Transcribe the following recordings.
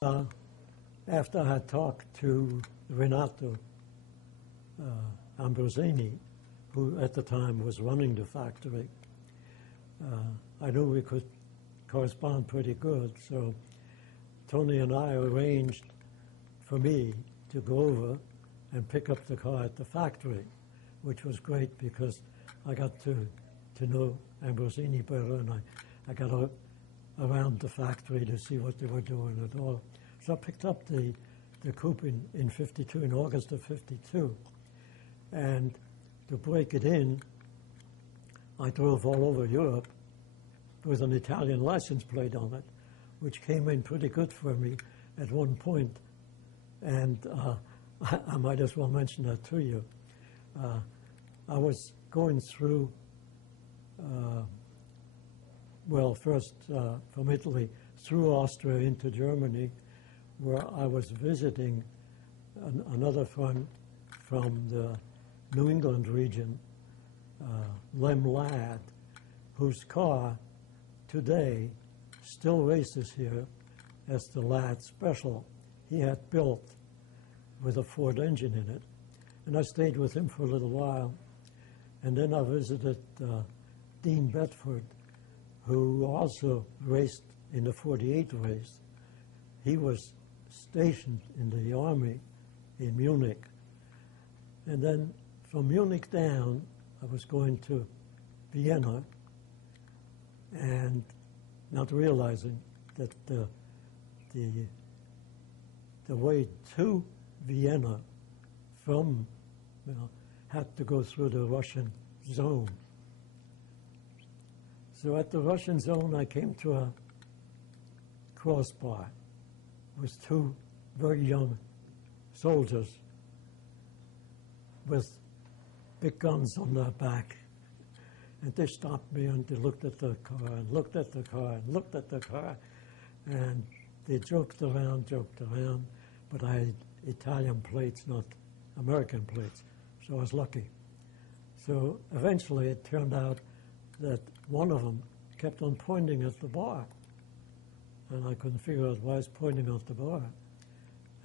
Uh, After I had talked to Renato Ambrosini, who at the time was running the factory, I knew we could correspond pretty good. So Tony and I arranged for me to go over and pick up the car at the factory, which was great because I got to know Ambrosini better, and I got around the factory to see what they were doing and all. So I picked up the coupe in 52, in August of 52. And to break it in, I drove all over Europe with an Italian license plate on it, which came in pretty good for me at one point. And I might as well mention that to you. I was going through, first from Italy through Austria into Germany, where I was visiting another friend from the New England region, Lem Ladd, whose car today still races here as the Ladd Special he had built with a Ford engine in it. And I stayed with him for a little while. And then I visited Dean Bedford, who also raced in the 48 race. He was stationed in the army in Munich. And then from Munich down, I was going to Vienna, and not realizing that the way to Vienna from, had to go through the Russian zone. So at the Russian zone, I came to a crossbar with two very young soldiers with big guns on their back. And they stopped me and they looked at the car and looked at the car and looked at the car. And they joked around, but I had Italian plates, not American plates. So I was lucky. So eventually it turned out that one of them kept on pointing at the bar. And I couldn't figure out why he's pointing at the bar.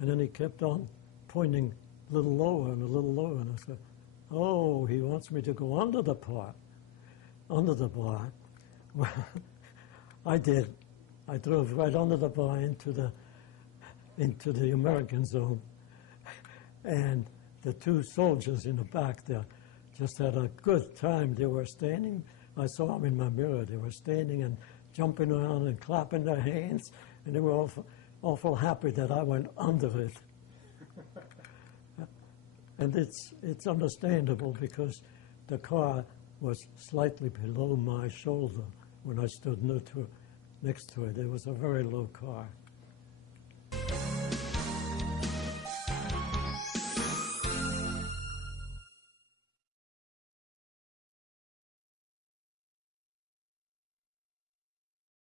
And then he kept on pointing a little lower and a little lower. And I said, oh, he wants me to go under the bar. Under the bar. Well, I did. I drove right under the bar into the American zone. And the two soldiers in the back there just had a good time. They were standing. I saw them in my mirror. They were standing and jumping around and clapping their hands, and they were awful happy that I went under it. And it's understandable because the car was slightly below my shoulder when I stood next to it. It was a very low car.